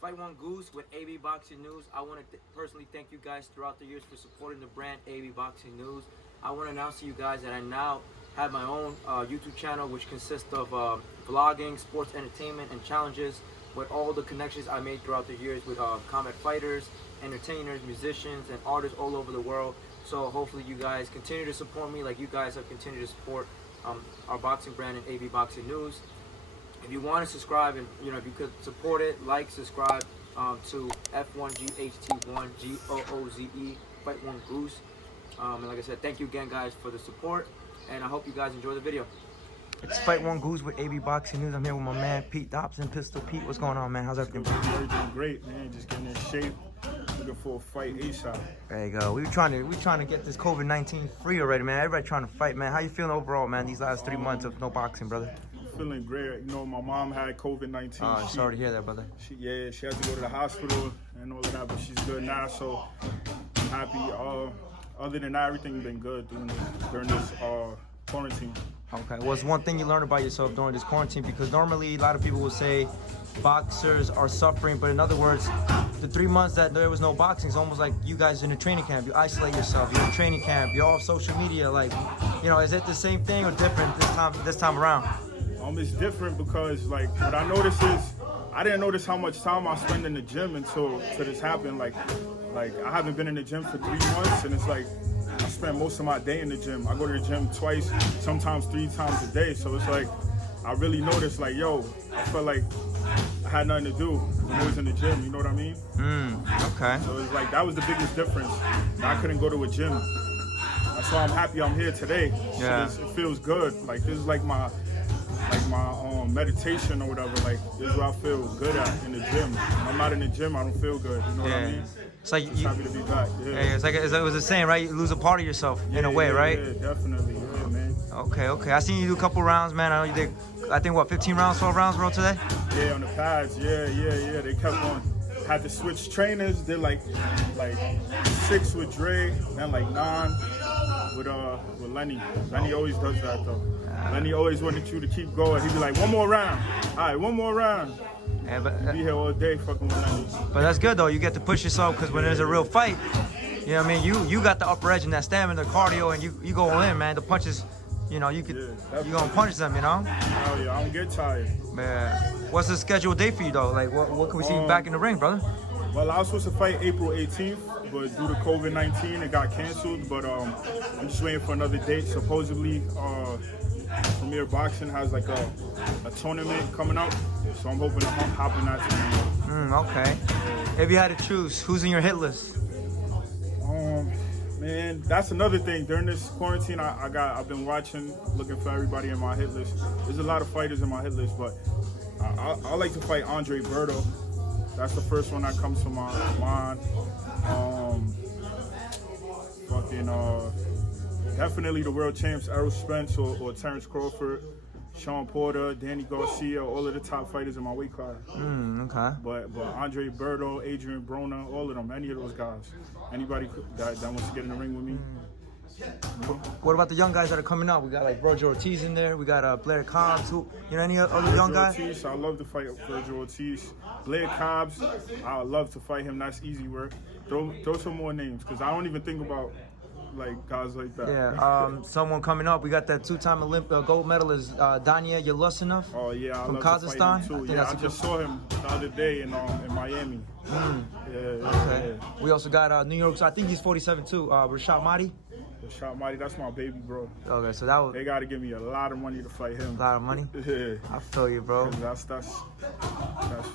Fight One Goose with AB Boxing News. I want to personally thank you guys throughout the years for supporting the brand AB Boxing News. I want to announce to you guys that I now have my own YouTube channel, which consists of vlogging, sports entertainment, and challenges with all the connections I made throughout the years with combat fighters, entertainers, musicians, and artists all over the world. So hopefully you guys continue to support me like you guys have continued to support our boxing brand and AB Boxing News. If you want to subscribe, and if you could support it, like, subscribe to F1GHT1GOOZE Fight One Goose. And like I said, thank you again, guys, for the support, and I hope you guys enjoy the video. It's Fight One Goose with AB Boxing News. I'm here with my man Pete Dobson, Pistol Pete. What's going on, man? How's everything? Everything great, man. Just getting in shape, looking for a fight ASAP. There you go. We trying to get this COVID-19 free already, man. Everybody trying to fight, man. How you feeling overall, man? These last 3 months of no boxing, brother. Feeling great. You know, my mom had COVID-19. Oh, sorry to hear that, brother. She had to go to the hospital and all of that, but she's good now, so I'm happy. Other than that, everything been good during this quarantine. Okay, what's one thing you learned about yourself during this quarantine? Because normally a lot of people will say boxers are suffering, but in other words, the 3 months that there was no boxing, it's almost like you guys in a training camp. You isolate yourself, you're in training camp, you're off social media. Like, is it the same thing or different this time around? It's different because, like, what I noticed is I didn't notice how much time I spend in the gym until this happened. Like I haven't been in the gym for 3 months, and it's like I spend most of my day in the gym. I go to the gym twice, sometimes 3 times a day. So it's like I really noticed, like, I felt like I had nothing to do when I was in the gym. You know what I mean? Okay. So it's like that was the biggest difference. I couldn't go to a gym. That's why I'm happy I'm here today. Yeah. So it feels good. Like, this is like my meditation or whatever. Like, this is what I feel good at in the gym. When I'm not in the gym, I don't feel good. You know what I mean? It's like Just happy to be back. Yeah. It's like it was the same, right? You lose a part of yourself in a way, right? Yeah, definitely. Yeah, man. Okay. I seen you do a couple rounds, man. I know you did. I think 15 rounds, 12 rounds, bro, today. Yeah, on the pads. Yeah. They kept on. Had to switch trainers. Did like 6 with Dre, then like 9 with Lenny. Lenny always does that though. Lenny always wanted you to keep going. He'd be like, 1 more round. All right, 1 more round. Yeah, but be here all day fucking with Lenny. But that's good though. You get to push yourself because when there's a real fight, you know what I mean. You got the upper edge and that stamina, the cardio, and you go all in, man. The punches, you gonna punch them, Hell yeah, I don't get tired. Man, what's the scheduled date for you though? Like, what can we see you back in the ring, brother? Well, I was supposed to fight April 18th, but due to COVID-19, it got canceled. But I'm just waiting for another date. Supposedly, Premier Boxing has like a tournament coming up, so I'm hoping to hop in that tournament. Okay. If you had to choose, who's in your hit list? Man, that's another thing. During this quarantine, I've been looking for everybody in my hit list. There's a lot of fighters in my hit list, but I like to fight Andre Berto. That's the first one that comes to my mind. Definitely the world champs, Errol Spence or Terrence Crawford, Sean Porter, Danny Garcia, all of the top fighters in my weight class. Okay. But Andre Berto, Adrian Broner, all of them, any of those guys. Anybody that wants to get in the ring with me. What about the young guys that are coming up? We got like Vergil Ortiz in there. We got Blair Cobbs. Any other young guys? Ortiz, I love to fight Vergil Ortiz. Blair Cobbs, I love to fight him. That's easy work. Throw some more names because I don't even think about like guys like that. Yeah. Someone coming up. We got that 2-time Olympic gold medalist Dania Yelusinov. Oh yeah, from Kazakhstan. I just saw him the other day in Miami. Okay. We also got New York. So I think he's 47 too. Rashad Mahdi. Rashad Mahdi, that's my baby, bro. Okay, so that was. They gotta give me a lot of money to fight him. A lot of money. Yeah. I feel you, bro. That's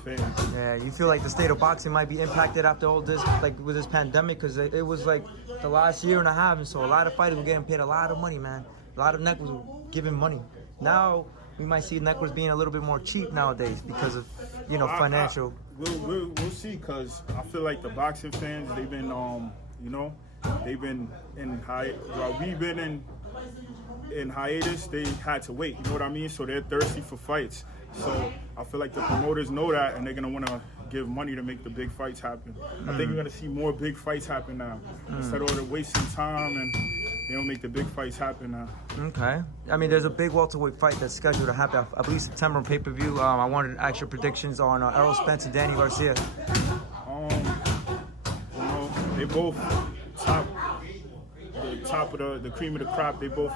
fame. Yeah, you feel like the state of boxing might be impacted after all this, like with this pandemic, because it was like the last year and a half, and so a lot of fighters were getting paid a lot of money, man. A lot of networks were giving money. Now we might see networks being a little bit more cheap nowadays because of financial. We'll see, cause I feel like the boxing fans, they've been they've been in we've been in hiatus. They had to wait, you know what I mean? So they're thirsty for fights. So I feel like the promoters know that, and they're gonna want to give money to make the big fights happen. I think we're gonna see more big fights happen now instead of wasting time and they don't make the big fights happen now. Okay. I mean, there's a big welterweight fight that's scheduled to happen, I believe, September on pay-per-view. I wanted to ask your predictions on Errol Spence and Danny Garcia. You know, they both top of the cream of the crop. They both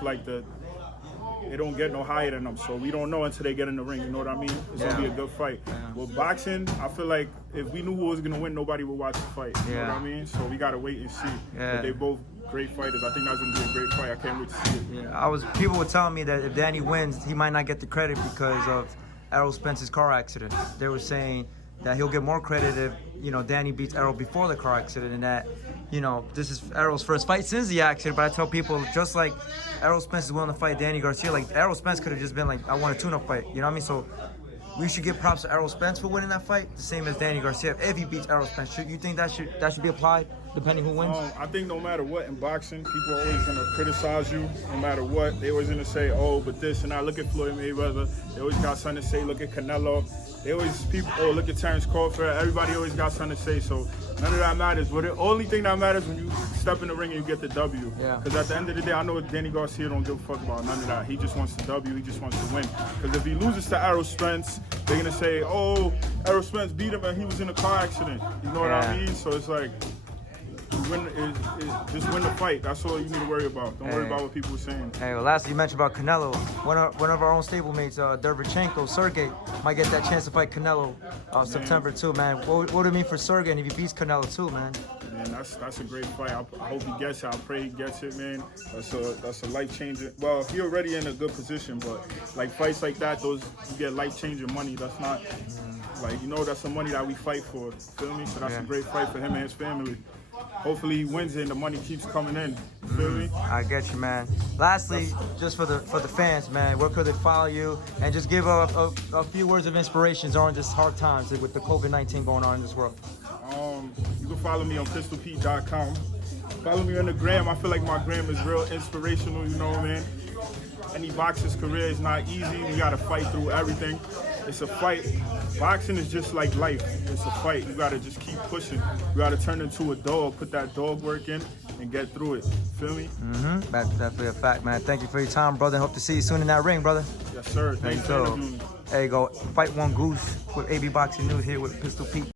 they don't get no higher than them, so we don't know until they get in the ring. You know what I mean? It's gonna be a good fight. Yeah. With boxing, I feel like if we knew who was gonna win, nobody would watch the fight. You know what I mean? So we gotta wait and see. Yeah. But they both great fighters. I think that's gonna be a great fight. I can't wait to see it. Yeah, people were telling me that if Danny wins, he might not get the credit because of Errol Spence's car accident. They were saying that he'll get more credit if, you know, Danny beats Errol before the car accident, and that, you know, this is Errol's first fight since the accident. But I tell people, just like Errol Spence is willing to fight Danny Garcia, like Errol Spence could have just been like, I want a tune-up fight. You know what I mean? So we should give props to Errol Spence for winning that fight, the same as Danny Garcia. If he beats Errol Spence, you think that should be applied depending who wins? I think no matter what in boxing, people are always gonna criticize you. No matter what, they always gonna say, "Oh, but this and that." Look at Floyd Mayweather. They always got something to say. Look at Canelo. They always oh, look at Terrence Crawford. Everybody always got something to say. So none of that matters. But the only thing that matters when you step in the ring and you get the W. Yeah. Because at the end of the day, I know Danny Garcia don't give a fuck about none of that. He just wants the W. He just wants to win. Because if he loses to Errol Spence, they're gonna say, "Oh, Errol Spence beat him and he was in a car accident." You know what I mean? So it's like, just win the fight. That's all you need to worry about. Don't worry about what people are saying. Hey, well, lastly, you mentioned about Canelo. One of our own stablemates, Dervichenko, Sergey, might get that chance to fight Canelo September 2, man. What would it mean for Sergey and if he beats Canelo too, man? Man, that's a great fight. I hope he gets it. I pray he gets it, man. That's a life changer. Well, he already in a good position, but like fights like that, those you get life changing money. That's not like, you know, that's the money that we fight for. Feel me? So that's a great fight for him and his family. Hopefully he wins it and the money keeps coming in. Feel me? I get you, man. Lastly, just for the fans, man, where could they follow you? And just give a few words of inspiration during this hard times with the COVID-19 going on in this world. You can follow me on pistolpete.com. Follow me on the gram. I feel like my gram is real inspirational, you know, man. Any boxer's career is not easy. We gotta fight through everything. It's a fight. Boxing is just like life. It's a fight. You gotta just keep pushing. You gotta turn into a dog, put that dog work in, and get through it. Feel me? That's definitely a fact, man. Thank you for your time, brother. Hope to see you soon in that ring, brother. Yes, sir. Thanks for interviewing me. There you go. Fight One Goose with AB Boxing News here with Pistol Pete.